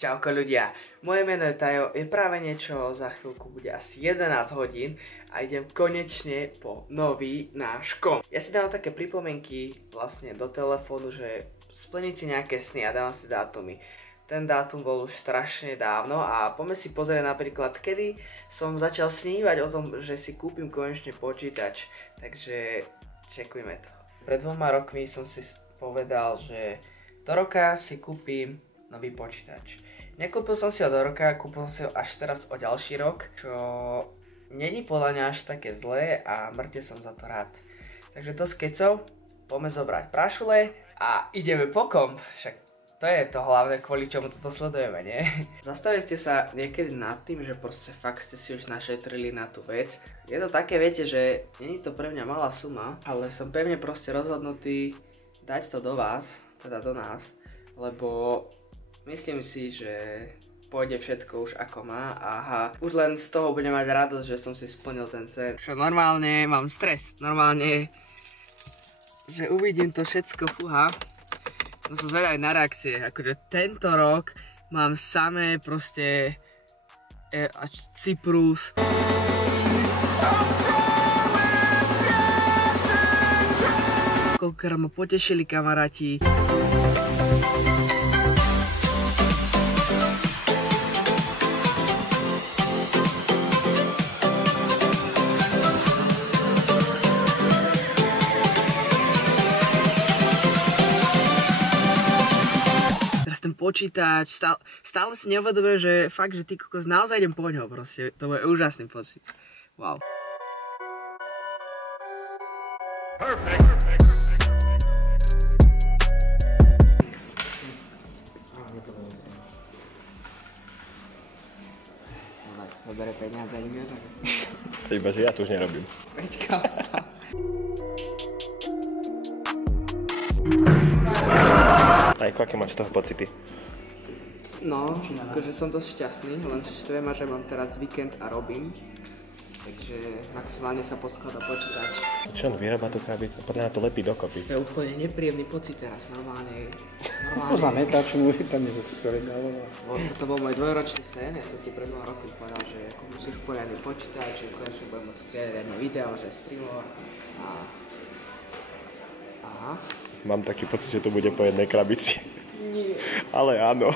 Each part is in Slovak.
Čauko ľudia, moje meno je Tajo, je práve niečo, za chvíľku bude asi 11 hodín a idem konečne po nový náš kom. Ja si dávam také pripomienky vlastne do telefónu, že splniť si nejaké sny a dávam si dátumy. Ten dátum bol už strašne dávno a poďme si pozrieť napríklad, kedy som začal snívať o tom, že si kúpim konečne počítač. Takže čekujme to. Pred 2 rokmi som si povedal, že do roka si kúpim nový počítač. Nekúpil som si ho do roka, kúpil som si ho až teraz o ďalší rok, čo není podľa mňa až také zlé a mŕte som za to rád. Takže to s kecou, poďme zobrať prašule a ideme po komp, však to je to hlavné, kvôli čomu toto sledujeme, nie? Zastavili ste sa niekedy nad tým, že proste fakt ste si už našetrili na tú vec. Je to také, viete, že není to pre mňa malá suma, ale som pevne proste rozhodnutý dať to do vás, teda do nás, lebo myslím si, že pôjde všetko už ako má a už len z toho budem mať radosť, že som si splnil ten sen. Čo normálne mám stres, normálne, že uvidím to všetko, fúha. Som zvedavý na reakcie, akože tento rok mám samé proste Cyprus. Koľkokrát ma potešili kamaráti. Ten počítač, stále si neuvedomujem, že fakt, že ty kokos, naozaj idem po ňo proste, to je úžasný pocit. Wow. Perfect. Dobere peniaze, nikto tak. Iba, že ja to už nerobím. Peťka vstal. Ajko, aké máš z toho pocity? No, akože som dosť šťastný, len štve ma, že mám teraz víkend a robím. Takže maximálne sa poskladá počítač. Čo on vyrába tú krabicu? Podľa mňa to lepí dokopy. To je úplne nepríjemný pocit teraz, normálne. Pozametač mu tam je zo sredalo. To bol môj 2-ročný sen, ja som si pred 2 rokmi povedal, že kúpim si už poriadny počítač, že konečne budem môcť strieľať jedno video, že streamovať a... Aha. Mám taký pocit, že to bude po jednej krabici. Nie. Ale áno.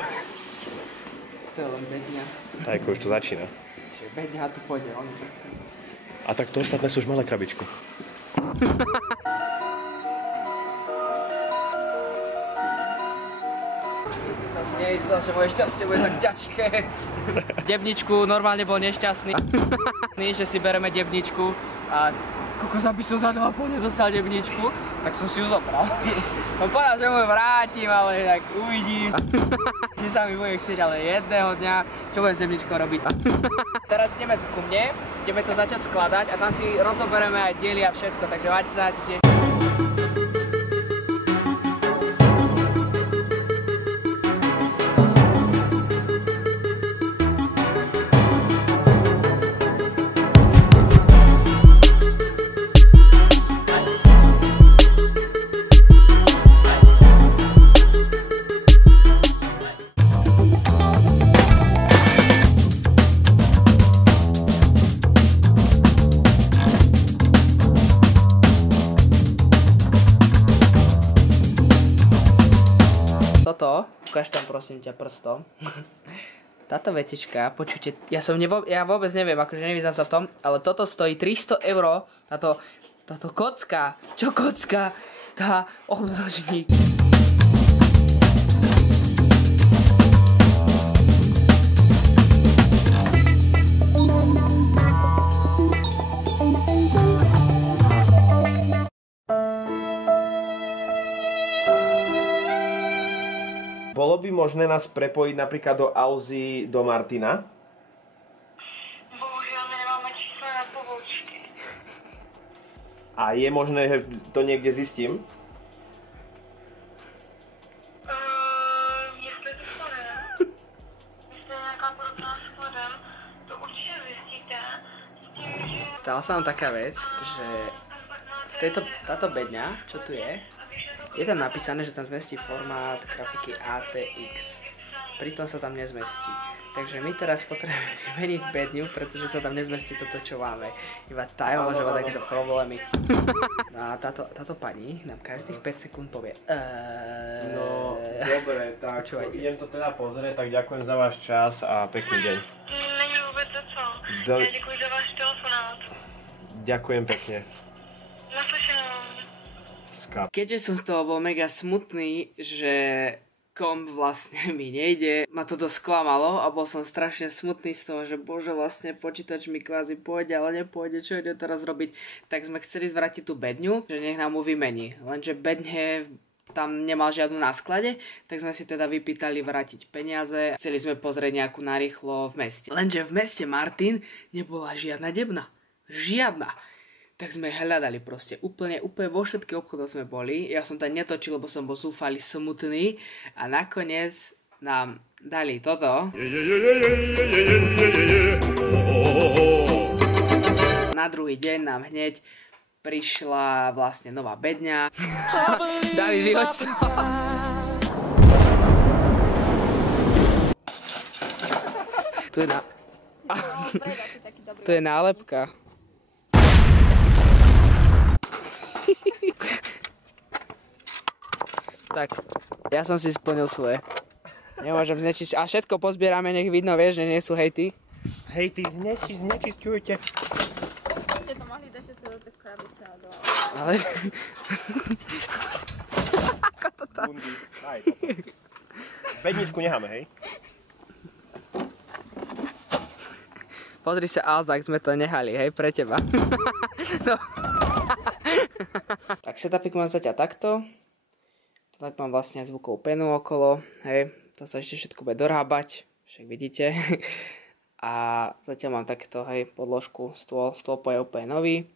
To je len bedňa. Tajko, už to začína. Čiže bedňa tu pôjde on. A tak to ostatné sú už malé krabičky. Ty som si nemyslel, že moje šťastie bude tak ťažké. Debničku normálne bol nešťastný. Že si bereme debničku a kokos, aby som za 2,5 nedostal debničku, tak som si ju zobral. No povedal, že mu ju vrátim, ale tak uvidím. Či sa mi bude chcieť, ale jedného dňa, čo budem s debničkou robiť. Teraz ideme ku mne, ideme to začať skladať a tam si rozoberieme aj diely a všetko, takže máte sa tiež. Toto, ukáž tam prosím ťa prstom. Táto vecička, počujte, ja vôbec neviem, akože nevyznám sa v tom, ale toto stojí 300 €, táto kocka, čo kocka, tá obdĺžnik. Bolo by možné nás prepojiť napríklad do Auzy, do Martina? Bohužiaľ, my nemáme číslo na pobočky. A je možné, že to niekde zistím? Jestli to schodem, jestli je nejaká podobná schodem, to určite zistíte. S tím, že... Stala sa nám taká vec, že táto bedňa, čo tu je tam napísané, že tam zmestí formát grafiky ATX. pritom sa tam nezmestí. Takže my teraz potrebujeme vymeniť bedňu, pretože sa tam nezmestí toto, čo máme. Iba Tajo môže mať takéto problémy. No a táto pani nám každých 5 sekúnd povie No, dobre, tak idem to teda pozrieť, tak ďakujem za váš čas a pekný deň. Není vůbec za co. Já děkuji za váš telefonát. Ďakujem pekne. Naslyšenou. Keďže som z toho bol mega smutný, že komp vlastne mi nejde, ma to dosť sklamalo a bol som strašne smutný z toho, že bože, vlastne počítač mi kvázi pôjde, ale nepôjde, čo ide teraz robiť, tak sme chceli zvrátiť tú bedňu, že nech nám ju vymení, lenže bedne tam nemal žiadnu na sklade, tak sme si teda vypýtali vrátiť peniaze, chceli sme pozrieť nejakú narýchlo v meste. Lenže v meste Martin nebola žiadna debna, žiadna. Tak sme hľadali proste úplne vo všetkých obchodoch sme boli. Ja som tam netočil, lebo som bol zúfalý, smutný. A nakoniec nám dali toto. Na druhý deň nám hneď prišla vlastne nová bedňa. David, vyhoď to. Tu je nálepka. Tak, ja som si splnil svoje. Nemôžem znečistiť. A všetko pozbierame, nech vidno, vieš, že nie sú hejty. Hejty, znečisťujte. Ste to mohli dať všetko do tej krabice a do... Ale... Ako to tam? Bedničku necháme, hej? Pozri sa, Alzak, sme to nehali, hej, pre teba. No. Tak setupik mám zatiaľ takto. Tak mám vlastne zvukovú penu okolo, hej, to sa ešte všetko bude dorábať, však vidíte. A zatiaľ mám takéto, hej, podložku, stôl je úplne nový.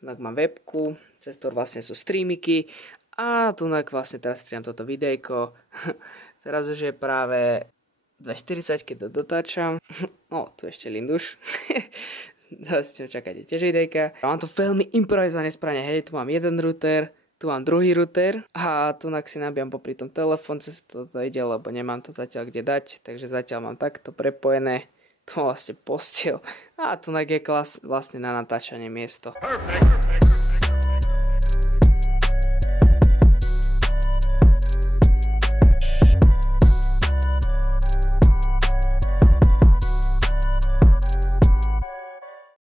Tunak mám webku, cez to vlastne sú streamiky a tunak vlastne teraz striham toto videjko. Teraz už je práve 2:40, keď to dotáčam. No, tu ešte Linduš. Zase čakáte tiež videjka. Mám to veľmi improvizované správne, hej, tu mám jeden router, tu mám druhý router a tu si nabíjam popri tom telefón, cez to ide, lebo nemám to zatiaľ kde dať, takže zatiaľ mám takto prepojené, tu vlastne posteľ a tu je vlastne na natáčanie miesto. Perfect.